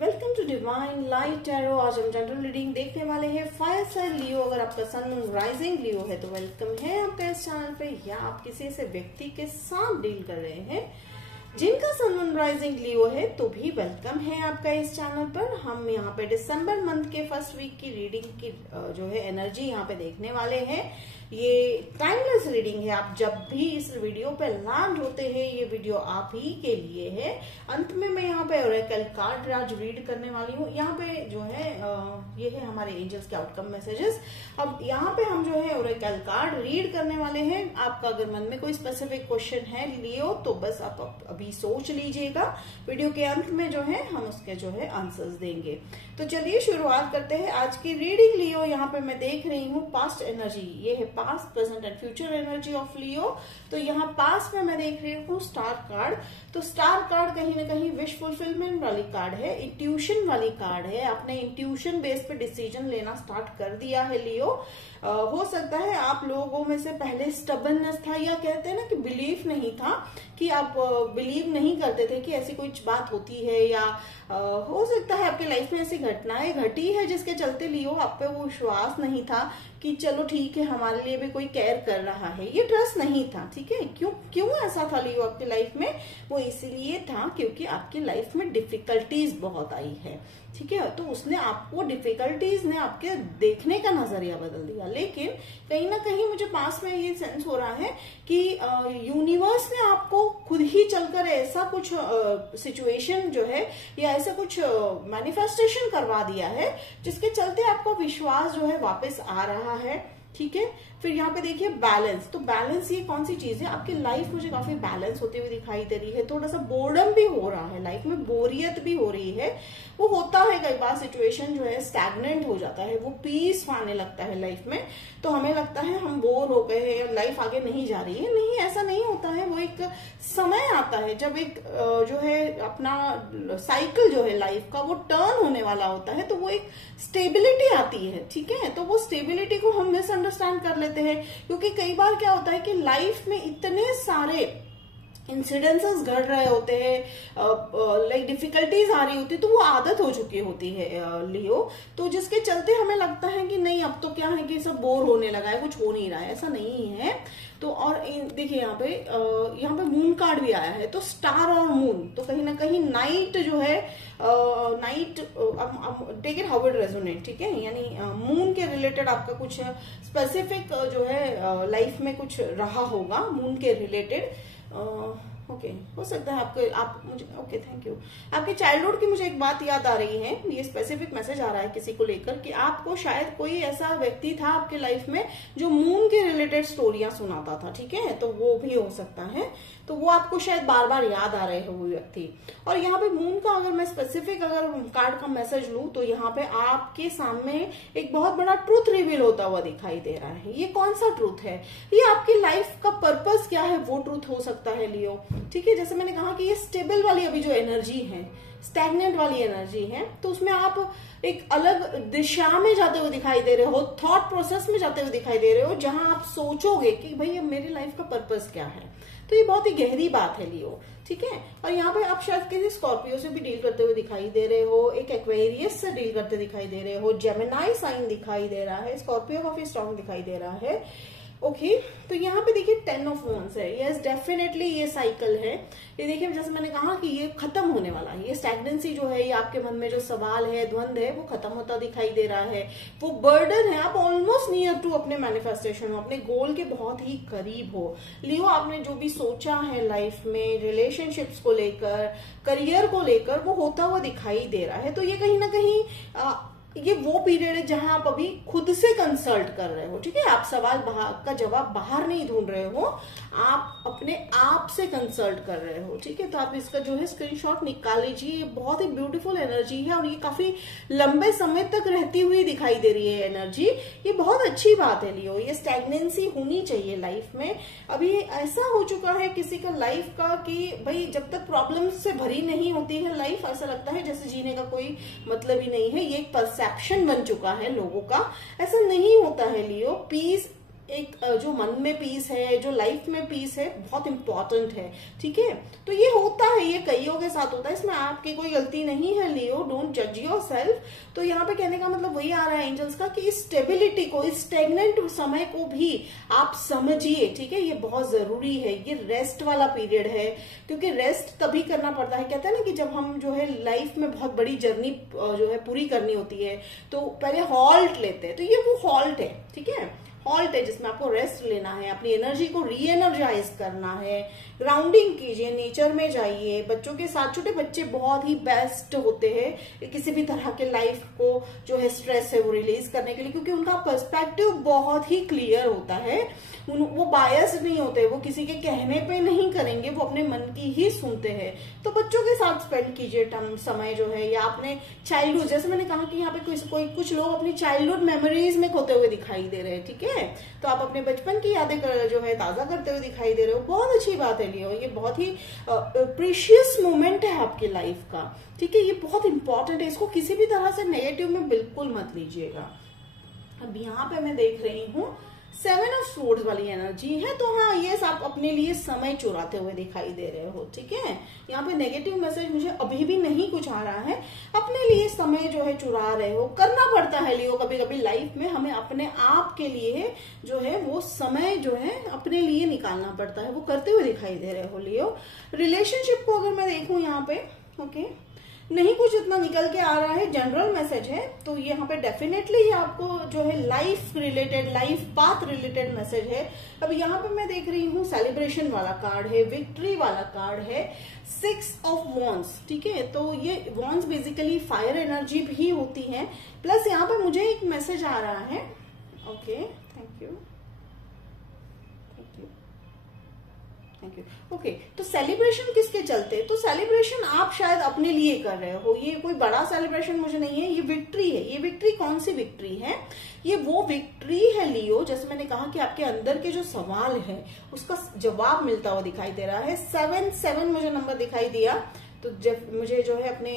Welcome to divine light tarot. आज हम general reading देखने वाले हैं फायर साइन लियो। अगर आपका सन मून राइजिंग लियो है तो वेलकम है आपका इस चैनल पे, या आप किसी ऐसे व्यक्ति के साथ डील कर रहे हैं जिनका सन मून राइजिंग लियो है तो भी वेलकम है आपका इस चैनल पर। हम यहाँ पे दिसंबर मंथ के फर्स्ट वीक की रीडिंग की जो है एनर्जी यहाँ पे देखने वाले हैं। ये टाइमलेस रीडिंग है। आप जब भी इस वीडियो पे लैंड होते हैं ये वीडियो आप ही के लिए है। अंत में मैं यहाँ पे ओरेकल कार्ड आज रीड करने वाली हूँ। यहाँ पे जो है ये है हमारे एंजल्स के आउटकम मैसेजेस। अब यहाँ पे हम जो है ओरेकल कार्ड रीड करने वाले हैं। आपका अगर मन में कोई स्पेसिफिक क्वेश्चन है लियो तो बस आप अभी सोच लीजिएगा। वीडियो के अंत में जो है हम उसके जो है आंसर्स देंगे। तो चलिए शुरुआत करते हैं आज की रीडिंग लियो। यहाँ पे मैं देख रही हूँ पास्ट एनर्जी, ये है past present and future energy of Leo. तो यहाँ पास्ट में मैं देख रही हूँ स्टार कार्ड। तो स्टार कार्ड कहीं ना कहीं विश फुलफिलमेंट वाली कार्ड है, इंट्यूशन वाली कार्ड है। आपने इंट्यूशन बेस पे डिसीजन लेना स्टार्ट कर दिया है लियो। हो सकता है आप लोगों में से पहले स्टबननेस था, या कहते हैं ना कि बिलीफ नहीं था, कि आप बिलीव नहीं करते थे कि ऐसी कोई बात होती है, या हो सकता है आपकी लाइफ में ऐसी घटनाएं घटी है जिसके चलते लियो आप पे वो विश्वास नहीं था कि चलो ठीक है हमारे लिए भी कोई केयर कर रहा है। ये ट्रस्ट नहीं था, ठीक है। क्यों ऐसा था लियो आपकी लाइफ में? वो इसलिए था क्योंकि आपकी लाइफ में डिफिकल्टीज बहुत आई है, ठीक है। तो उसने आपको डिफिकल्टीज ने आपके देखने का नजरिया बदल दिया। लेकिन कहीं ना कहीं मुझे पास में ये सेंस हो रहा है कि यूनिवर्स ने आपको खुद ही चलकर ऐसा कुछ सिचुएशन जो है या ऐसा कुछ मैनिफेस्टेशन करवा दिया है जिसके चलते आपका विश्वास जो है वापस आ रहा है, ठीक है। फिर यहाँ पे देखिए बैलेंस। तो बैलेंस ये कौन सी चीज है? आपकी लाइफ मुझे काफी बैलेंस होते हुए दिखाई दे रही है। थोड़ा सा बोर्डम भी हो रहा है, लाइफ में बोरियत भी हो रही है। वो होता है कई बार, सिचुएशन जो है स्टैग्नेंट हो जाता है, वो पीस आने लगता है लाइफ में। तो हमें लगता है हम बोर हो गए हैं, लाइफ आगे नहीं जा रही है। नहीं, ऐसा नहीं होता है। वो एक समय आता है जब एक जो है अपना साइकिल जो है लाइफ का वो टर्न होने वाला होता है, तो वो एक स्टेबिलिटी आती है, ठीक है। तो वो स्टेबिलिटी को हम मिसअंडरस्टैंड कर लेते हैं, क्योंकि कई बार क्या होता है कि लाइफ में इतने सारे इंसिडेंसेस घट रहे होते हैं, लाइक डिफिकल्टीज आ रही होती है, तो वो आदत हो चुकी होती है लियो। तो जिसके चलते हमें लगता है कि नहीं अब तो क्या है कि सब बोर होने लगा है, कुछ हो नहीं रहा है। ऐसा नहीं है। तो और देखिए यहाँ पे मून कार्ड भी आया है। तो स्टार और मून, तो कहीं ना कहीं नाइट जो है night, take it how it resonate, ठीक है। यानी मून के रिलेटेड आपका कुछ स्पेसिफिक जो है लाइफ में कुछ रहा होगा मून के रिलेटेड। ओके, हो सकता है आप मुझे ओके, थैंक यू। आपके चाइल्डहुड की मुझे एक बात याद आ रही है। ये स्पेसिफिक मैसेज आ रहा है किसी को लेकर कि आपको शायद कोई ऐसा व्यक्ति था आपके लाइफ में जो मून के रिलेटेड स्टोरियां सुनाता था, ठीक है। तो वो भी हो सकता है। तो वो आपको शायद बार बार याद आ रहे हैं वो व्यक्ति। और यहाँ पे मून का अगर मैं स्पेसिफिक अगर कार्ड का मैसेज लूं तो यहाँ पे आपके सामने एक बहुत बड़ा ट्रूथ रिवील होता हुआ दिखाई दे रहा है। ये कौन सा ट्रूथ है? ये आपकी लाइफ का पर्पस क्या है वो ट्रूथ हो सकता है लियो, ठीक है। जैसे मैंने कहा कि ये स्टेबल वाली अभी जो एनर्जी है, स्टैग्नेंट वाली एनर्जी है, तो उसमें आप एक अलग दिशा में जाते हुए दिखाई दे रहे हो, थॉट प्रोसेस में जाते हुए दिखाई दे रहे हो, जहां आप सोचोगे कि भाई अब मेरी लाइफ का पर्पस क्या है। तो ये बहुत ही गहरी बात है लियो, ठीक है। और यहाँ पे आप शायद किसी स्कॉर्पियो से भी डील करते हुए दिखाई दे रहे हो, एक एक्वेरियस से डील करते दिखाई दे रहे हो, जेमिनाई साइन दिखाई दे रहा है, स्कॉर्पियो काफी स्ट्रॉन्ग दिखाई दे रहा है। ओके, तो यहाँ पे देखिए 10 ऑफ wands है। यस, डेफिनेटली ये साइकिल है। ये देखिए जैसे मैंने कहा कि ये खत्म होने वाला है। ये स्टैग्नेंसी जो है, ये आपके मन में जो सवाल है, द्वंद है, वो खत्म होता दिखाई दे रहा है। वो बर्डन है, आप ऑलमोस्ट नियर टू अपने मैनिफेस्टेशन हो, अपने गोल के बहुत ही करीब हो लियो। आपने जो भी सोचा है लाइफ में, रिलेशनशिप्स को लेकर, करियर को लेकर, वो होता हुआ दिखाई दे रहा है। तो ये कहीं ना कहीं ये वो पीरियड है जहां आप अभी खुद से कंसल्ट कर रहे हो, ठीक है। आप सवाल का जवाब बाहर नहीं ढूंढ रहे हो, आप अपने आप से कंसल्ट कर रहे हो, ठीक है। तो आप इसका जो है स्क्रीनशॉट निकाल लीजिए। ये बहुत ही ब्यूटीफुल एनर्जी है और ये काफी लंबे समय तक रहती हुई दिखाई दे रही है एनर्जी। ये बहुत अच्छी बात है लियो। ये स्टैग्नेंसी होनी चाहिए लाइफ में। अभी ऐसा हो चुका है किसी का लाइफ का कि भाई जब तक प्रॉब्लम से भरी नहीं होती है लाइफ, ऐसा लगता है जैसे जीने का कोई मतलब ही नहीं है। ये एक परसेप्शन बन चुका है लोगों का। ऐसा नहीं होता है लियो। पीस एक जो मन में पीस है, जो लाइफ में पीस है, बहुत इंपॉर्टेंट है। ठीक है, तो ये होता है, ये कईयों के साथ होता है, इसमें आपकी कोई गलती नहीं है लियो, डोंट जज योरसेल्फ। तो यहाँ पे कहने का मतलब वही आ रहा है एंजल्स का कि इस स्टेबिलिटी को, इस स्टेगनेंट समय को भी आप समझिए। ठीक है, ये बहुत जरूरी है, ये रेस्ट वाला पीरियड है, क्योंकि रेस्ट तभी करना पड़ता है। कहते हैं ना कि जब हम जो है लाइफ में बहुत बड़ी जर्नी जो है पूरी करनी होती है तो पहले हॉल्ट लेते हैं, तो ये वो हॉल्ट है। ठीक है, हॉल्ट है जिसमें आपको रेस्ट लेना है, अपनी एनर्जी को री एनर्जाइज करना है, ग्राउंडिंग कीजिए, नेचर में जाइए, बच्चों के साथ। छोटे बच्चे बहुत ही बेस्ट होते हैं किसी भी तरह के लाइफ को जो है स्ट्रेस है वो रिलीज करने के लिए, क्योंकि उनका पर्सपेक्टिव बहुत ही क्लियर होता है, वो बायस नहीं होते, वो किसी के कहने पे नहीं करेंगे, वो अपने मन की ही सुनते हैं। तो बच्चों के साथ स्पेंड कीजिए समय जो है, या अपने चाइल्डहुड, जैसे मैंने कहा कि यहाँ पे कुछ लोग अपनी चाइल्डहुड मेमोरीज में खोते हुए दिखाई दे रहे हैं। ठीक है, तो आप अपने बचपन की यादें जो है ताजा करते हुए दिखाई दे रहे हो, बहुत अच्छी बात है लियो, ये बहुत ही प्रीशियस मोमेंट है आपकी लाइफ का। ठीक है, ये बहुत इंपॉर्टेंट है, इसको किसी भी तरह से नेगेटिव में बिल्कुल मत लीजिएगा। अब यहाँ पे मैं देख रही हूँ 7 ऑफ स्वॉर्ड्स वाली एनर्जी है, तो हाँ ये आप अपने लिए समय चुराते हुए दिखाई दे रहे हो। ठीक है, यहाँ पे नेगेटिव मैसेज मुझे अभी भी नहीं कुछ आ रहा है, अपने लिए समय जो है चुरा रहे हो। करना पड़ता है लियो, कभी कभी लाइफ में हमें अपने आप के लिए जो है वो समय जो है अपने लिए निकालना पड़ता है, वो करते हुए दिखाई दे रहे हो लियो। रिलेशनशिप को अगर मैं देखूं यहाँ पे, ओके, नहीं कुछ इतना निकल के आ रहा है, जनरल मैसेज है, तो यहाँ पे डेफिनेटली आपको जो है life related, life path related message है। अब यहाँ पे मैं देख रही हूँ सेलिब्रेशन वाला कार्ड है, विक्ट्री वाला कार्ड है, 6 ऑफ वॉन्ड्स। ठीक है, तो ये वॉन्ड्स बेसिकली फायर एनर्जी भी होती है, प्लस यहाँ पे मुझे एक मैसेज आ रहा है। Okay, thank you, thank you. Okay, तो सेलिब्रेशन किसके चलते? तो सेलिब्रेशन आप शायद अपने लिए कर रहे हो, ये कोई बड़ा सेलिब्रेशन मुझे नहीं है, ये विक्ट्री है। ये विक्ट्री कौन सी विक्ट्री है? ये वो विक्ट्री है लियो, जैसे मैंने कहा कि आपके अंदर के जो सवाल है उसका जवाब मिलता हुआ दिखाई दे रहा है। 7 मुझे नंबर दिखाई दिया, तो जब मुझे जो है अपने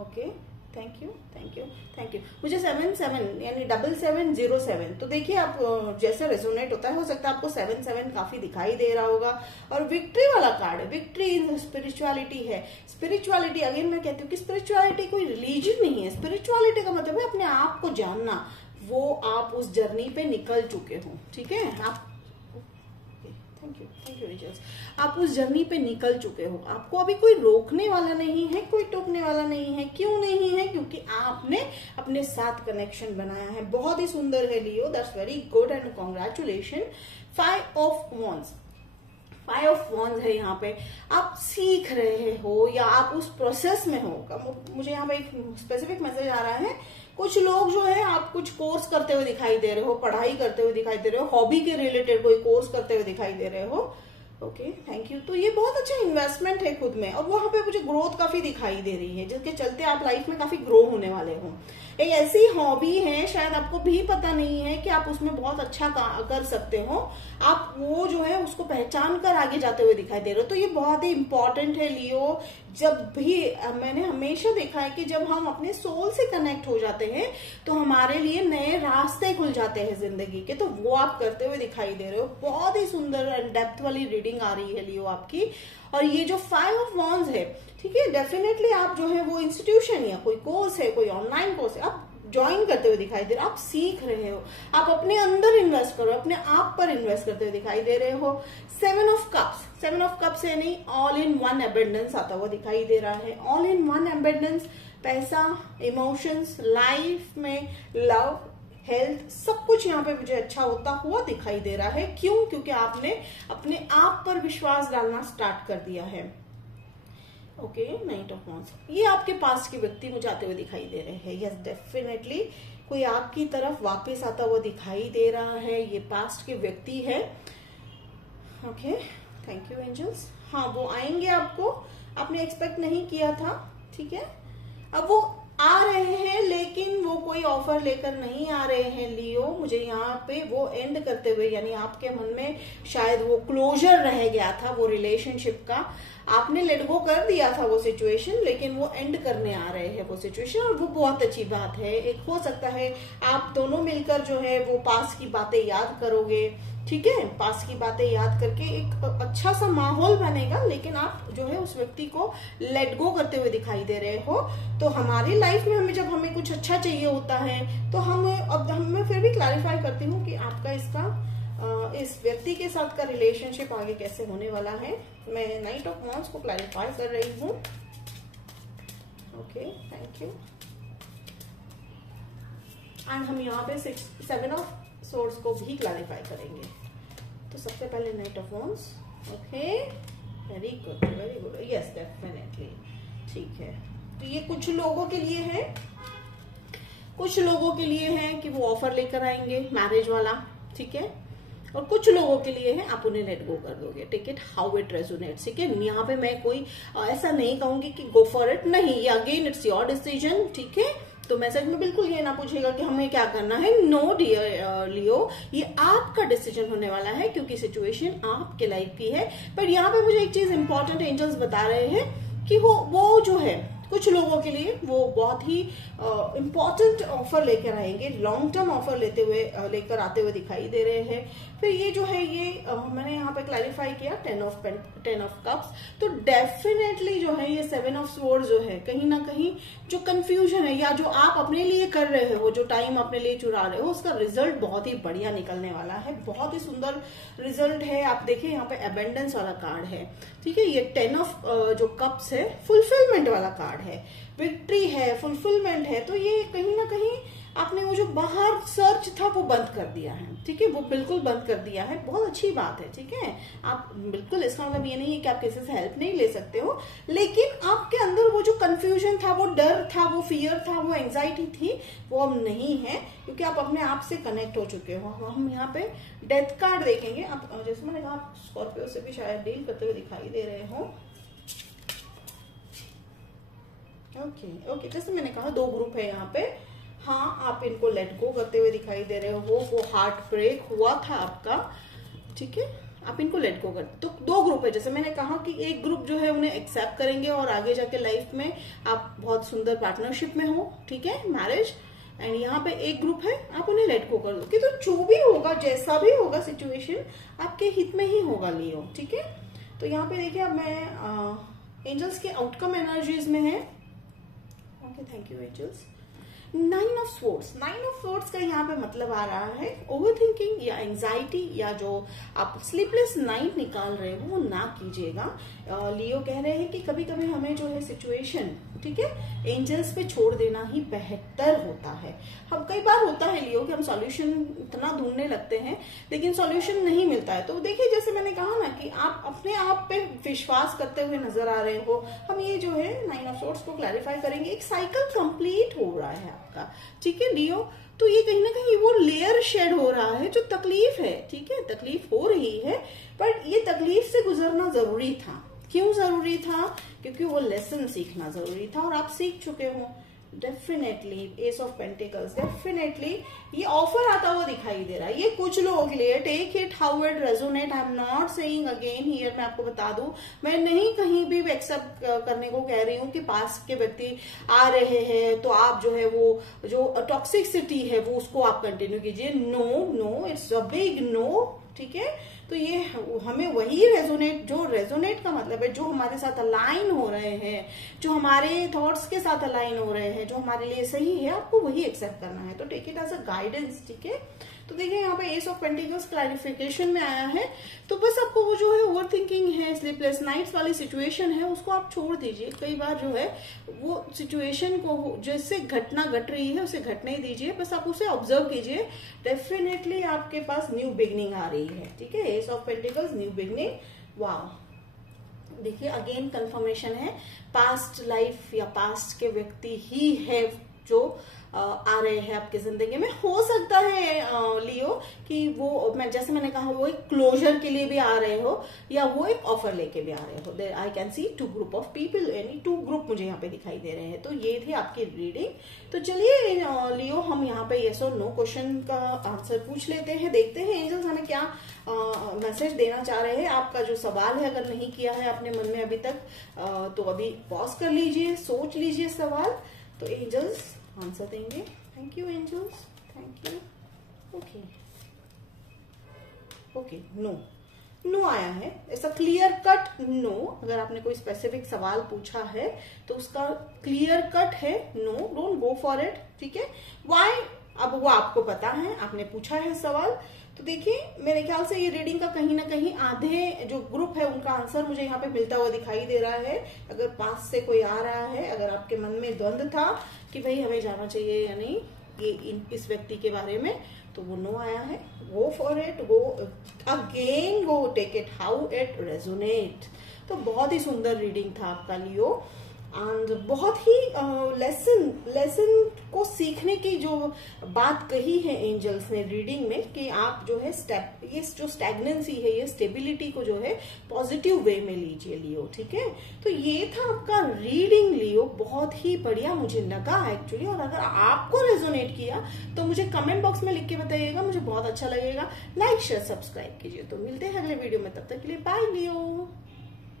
okay, thank you, thank you, thank you. मुझे 7 यानी 7707, तो देखिए आप जैसे रेजोनेट होता है, हो सकता है आपको 7 काफी दिखाई दे रहा होगा। और विक्ट्री वाला कार्ड है, विक्ट्री इन स्पिरिचुअलिटी है। स्पिरिचुअलिटी, अगेन मैं कहती हूँ कि स्पिरिचुअलिटी कोई रिलीजन नहीं है, स्पिरिचुअलिटी का मतलब है अपने आप को जानना, वो आप उस जर्नी पे निकल चुके हो। ठीक है, आप थैंक यू एंजल्स, आप उस जर्नी पे निकल चुके हो, आपको अभी कोई रोकने वाला नहीं है, कोई टोकने वाला नहीं है। क्यों नहीं है? क्योंकि आपने अपने साथ कनेक्शन बनाया है। बहुत ही सुंदर है Leo, that's very good and congratulation. 5 of wands, 5 of wands है यहाँ पे। आप सीख रहे हो या आप उस प्रोसेस में हो। मुझे यहाँ पे एक स्पेसिफिक मैसेज आ रहा है, कुछ लोग जो है आप कुछ कोर्स करते हुए दिखाई दे रहे हो, पढ़ाई करते हुए दिखाई दे रहे हो, हॉबी के रिलेटेड कोई कोर्स करते हुए दिखाई दे रहे हो। Okay, thank you. तो ये बहुत अच्छा इन्वेस्टमेंट है खुद में, और वहां पे मुझे ग्रोथ काफी दिखाई दे रही है, जिसके चलते आप लाइफ में काफी ग्रो होने वाले हो। एक ऐसी हॉबी है, शायद आपको भी पता नहीं है कि आप उसमें बहुत अच्छा कर सकते हो, आप वो जो है उसको पहचान कर आगे जाते हुए दिखाई दे रहे हो। तो ये बहुत ही इंपॉर्टेंट है लियो। जब भी मैंने हमेशा देखा है कि जब हम अपने सोल से कनेक्ट हो जाते हैं तो हमारे लिए नए रास्ते खुल जाते हैं जिंदगी के, तो वो आप करते हुए दिखाई दे रहे हो। बहुत ही सुंदर एंड डेप्थ वाली रीडिंग आ रही है लियो आपकी। और ये जो 5 ऑफ वॉन्ड्स है, ठीक है, डेफिनेटली आप जो है वो इंस्टीट्यूशन या कोई कोर्स है, कोई ऑनलाइन कोर्स है, आप ज्वाइन करते हुए दिखाई दे रहे हो, आप सीख रहे हो, आप अपने अंदर इन्वेस्ट करो, अपने आप पर इन्वेस्ट करते हुए दिखाई दे रहे हो। 7 ऑफ कप्स, 7 ऑफ कप्स है नहीं, ऑल इन वन एबंडेंस आता हुआ दिखाई दे रहा है। ऑल इन वन एबंडेंस, पैसा, इमोशंस, लाइफ में लव, हेल्थ, सब कुछ यहाँ पे मुझे अच्छा होता हुआ दिखाई दे रहा है। क्यों? क्योंकि आपने अपने आप पर विश्वास डालना स्टार्ट कर दिया है। ओके, नाइट ऑफ वॉन्ड्स, ये आपके पास के व्यक्ति मुझे आते हुए दिखाई दे रहे हैं। यस, डेफिनेटली कोई आपकी तरफ वापस आता हुआ दिखाई दे रहा है, ये पास्ट के व्यक्ति है। Okay, thank you angels. हाँ, वो आएंगे, आपको आपने एक्सपेक्ट नहीं किया था, ठीक है। अब वो आ रहे हैं लेकिन वो कोई ऑफर लेकर नहीं आ रहे हैं लियो। मुझे यहाँ पे वो एंड करते हुए, यानी आपके मन में शायद वो क्लोजर रह गया था वो रिलेशनशिप का, आपने लेट गो कर दिया था वो सिचुएशन, लेकिन वो एंड करने आ रहे हैं वो सिचुएशन, और वो बहुत अच्छी बात है। एक हो सकता है आप दोनों मिलकर जो है वो पास की बातें याद करोगे, ठीक है, पास की बातें याद करके एक अच्छा सा माहौल बनेगा, लेकिन आप जो है उस व्यक्ति को लेट गो करते हुए दिखाई दे रहे हो। तो हमारी लाइफ में जब हमें कुछ अच्छा चाहिए होता है तो मैं फिर भी क्लैरिफाई करती हूँ कि आपका इस व्यक्ति के साथ का रिलेशनशिप आगे कैसे होने वाला है। मैं नाइट ऑफ वांड्स को क्लैरिफाई कर रही हूँ। Okay, thank you. एंड हम यहाँ पे 7 ऑफ सोर्स को भी क्लैरिफाई करेंगे। तो सबसे पहले night of wands. Okay, very good, very good, yes definitely, ठीक है। तो ये कुछ लोगों के लिए है, कुछ लोगों के लिए है कि वो ऑफर लेकर आएंगे मैरिज वाला, ठीक है, और कुछ लोगों के लिए है आप उन्हें लेट गो कर दोगे। Take it how it resonates, ठीक है। यहाँ पे मैं कोई ऐसा नहीं कहूंगी कि गो फॉर इट, नहीं, ये अगेन इट्स योर डिसीजन, ठीक है। तो मैसेज में बिल्कुल ये ना पूछेगा कि हमें क्या करना है। नो डियर लियो, ये आपका डिसीजन होने वाला है क्योंकि सिचुएशन आपके लाइफ की है। पर यहाँ पे मुझे एक चीज इंपॉर्टेंट एंजल्स बता रहे हैं कि वो जो है कुछ लोगों के लिए वो बहुत ही इम्पोर्टेंट ऑफर लेकर आएंगे, लॉन्ग टर्म ऑफर लेकर आते हुए दिखाई दे रहे हैं। फिर ये जो है ये मैंने यहाँ पे क्लैरिफाई किया 10 ऑफ कप्स। तो डेफिनेटली जो है ये 7 ऑफ स्वॉर्ड्स जो है कहीं ना कहीं जो कंफ्यूजन है या जो आप अपने लिए कर रहे हो, जो टाइम अपने लिए चुरा रहे हो, उसका रिजल्ट बहुत ही बढ़िया निकलने वाला है, बहुत ही सुंदर रिजल्ट है। आप देखिए यहाँ पे अबेंडेंस वाला कार्ड है, ठीक है। ये 10 ऑफ जो कप्स है फुलफिलमेंट वाला कार्ड है, विक्ट्री है, फुलफिलमेंट है। तो ये कहीं ना कहीं आपने वो जो बाहर सर्च था वो बंद कर दिया है, ठीक है, वो बिल्कुल बंद कर दिया है, बहुत अच्छी बात है, ठीक है। आप बिल्कुल, इसका मतलब ये नहीं है कि आप किसी से हेल्प नहीं ले सकते हो, लेकिन आपके अंदर वो जो कंफ्यूजन था, वो डर था, वो फियर था, वो एंजाइटी थी, वो अब नहीं है क्योंकि आप अपने आप से कनेक्ट हो चुके हो। हम यहाँ पे डेथ कार्ड देखेंगे। आप जैसे मैंने कहा स्कॉर्पियो से भी शायद डील करते हुए दिखाई दे रहे हो। ओके, जैसे मैंने कहा 2 ग्रुप है यहाँ पे। हाँ, आप इनको लेट गो करते हुए दिखाई दे रहे हो, वो हार्ट ब्रेक हुआ था आपका, ठीक है, आप इनको लेट गो कर। तो 2 ग्रुप है, जैसे मैंने कहा कि एक ग्रुप जो है उन्हें एक्सेप्ट करेंगे और आगे जाके लाइफ में आप बहुत सुंदर पार्टनरशिप में हो, ठीक है, मैरिज। एंड यहाँ पे एक ग्रुप है आप उन्हें लेट गो कर दो कि तो जो भी होगा, जैसा भी होगा सिचुएशन आपके हित में ही होगा लियो, ठीक है। तो यहाँ पे देखिए अब मैं एंजल्स के आउटकम एनर्जीज में है। Okay, thank you angels. 9 of swords का यहाँ पे मतलब आ रहा है ओवर थिंकिंग या एंजाइटी, या जो आप स्लीपलेस नाइट निकाल रहे हो वो ना कीजिएगा। लियो कह रहे हैं कि कभी कभी हमें जो है सिचुएशन, ठीक है, एंजल्स पे छोड़ देना ही बेहतर होता है। हम कई बार होता है लियो कि हम सॉल्यूशन इतना ढूंढने लगते हैं लेकिन सॉल्यूशन नहीं मिलता है। तो देखिए जैसे मैंने कहा ना कि आप अपने आप पे विश्वास करते हुए नजर आ रहे हो। हम ये जो है 9 ऑफ स्वॉर्ड्स को क्लैरिफाई करेंगे। एक साइकिल कंप्लीट हो रहा है आपका, ठीक है लियो। तो ये कहीं ना कहीं वो लेयर शेड हो रहा है जो तकलीफ है, ठीक है, तकलीफ हो रही है, पर ये तकलीफ से गुजरना जरूरी था। क्यों जरूरी था? क्योंकि वो लेसन सीखना जरूरी था और आप सीख चुके हो। Definitely S of pentacles, definitely ये ऑफर आता हुआ दिखाई दे रहा है। ये कुछ लोगों के लिए, take it how it resonate. I am not saying again here, मैं आपको बता दूं, मैं नहीं कहीं भी एक्सेप्ट करने को कह रही हूँ कि पास के व्यक्ति आ रहे हैं तो आप जो है वो जो टॉक्सिसिटी है वो उसको आप कंटिन्यू कीजिए। No, it's a big no, ठीक है। तो ये हमें वही रेजोनेट, जो रेजोनेट का मतलब है जो हमारे साथ अलाइन हो रहे हैं, जो हमारे थॉट्स के साथ अलाइन हो रहे हैं, जो हमारे लिए सही है, आपको वही एक्सेप्ट करना है। तो take it as a guidance, ठीक है। तो देखिए यहाँ पे एस ऑफ पेंटिकल्स क्लैरिफिकेशन में आया है। तो बस आपको वो जो है ओवर थिंकिंग है, स्लीपलेस नाइट्स वाली सिचुएशन है, उसको आप छोड़ दीजिए। कई बार जो है वो सिचुएशन को जैसे घटना घट रही है उसे घटने दीजिए, बस आप उसे ऑब्जर्व कीजिए। डेफिनेटली आपके पास न्यू बिगनिंग आ रही है, ठीक है। S of pentacles, new beginning, वाह। देखिए अगेन कंफर्मेशन है, पास्ट लाइफ या पास्ट के व्यक्ति ही है जो आ रहे हैं आपकी जिंदगी में। हो सकता है लियो कि वो जैसे मैंने कहा वो एक क्लोजर के लिए भी आ रहे हो या वो एक ऑफर लेके भी आ रहे हो। There I can see 2 group of people, यानी 2 ग्रुप मुझे यहाँ पे दिखाई दे रहे हैं। तो ये थी आपकी रीडिंग। तो चलिए लियो हम यहाँ पे येस और नो क्वेश्चन का आंसर पूछ लेते हैं, देखते हैं एंजल्स हमें क्या मैसेज देना चाह रहे हैं। आपका जो सवाल है अगर नहीं किया है आपने मन में अभी तक तो अभी पॉज कर लीजिए, सोच लीजिए सवाल, तो एंजल्स आंसर देंगे। Thank you angels, thank you. Okay okay, no आया है, ऐसा क्लियर कट नो। अगर आपने कोई स्पेसिफिक सवाल पूछा है तो उसका क्लियर कट है no, don't go for it, ठीक है। व्हाई, अब वो आपको पता है, आपने पूछा है सवाल। तो देखिए मेरे ख्याल से ये रीडिंग का कहीं ना कहीं आधे जो ग्रुप है उनका आंसर मुझे यहाँ पे मिलता हुआ दिखाई दे रहा है। अगर पास से कोई आ रहा है, अगर आपके मन में द्वंद था कि भाई हमें जाना चाहिए या नहीं ये इस व्यक्ति के बारे में, तो वो नो आया है। Go for it, go again, go take it how it resonate. तो बहुत ही सुंदर रीडिंग था आपका लियो, एंड बहुत ही लेसन को सीखने की जो बात कही है एंजल्स ने रीडिंग में कि आप जो है ये जो स्टैग्नेंसी है, ये स्टेबिलिटी को जो है पॉजिटिव वे में लीजिए लियो, ठीक है। तो ये था आपका रीडिंग लियो, बहुत ही बढ़िया मुझे लगा एक्चुअली। और अगर आपको रेजोनेट किया तो मुझे कमेंट बॉक्स में लिख के बताइएगा, मुझे बहुत अच्छा लगेगा। लाइक शेयर सब्सक्राइब कीजिए। तो मिलते हैं अगले वीडियो में, तब तक के लिए बाय लियो।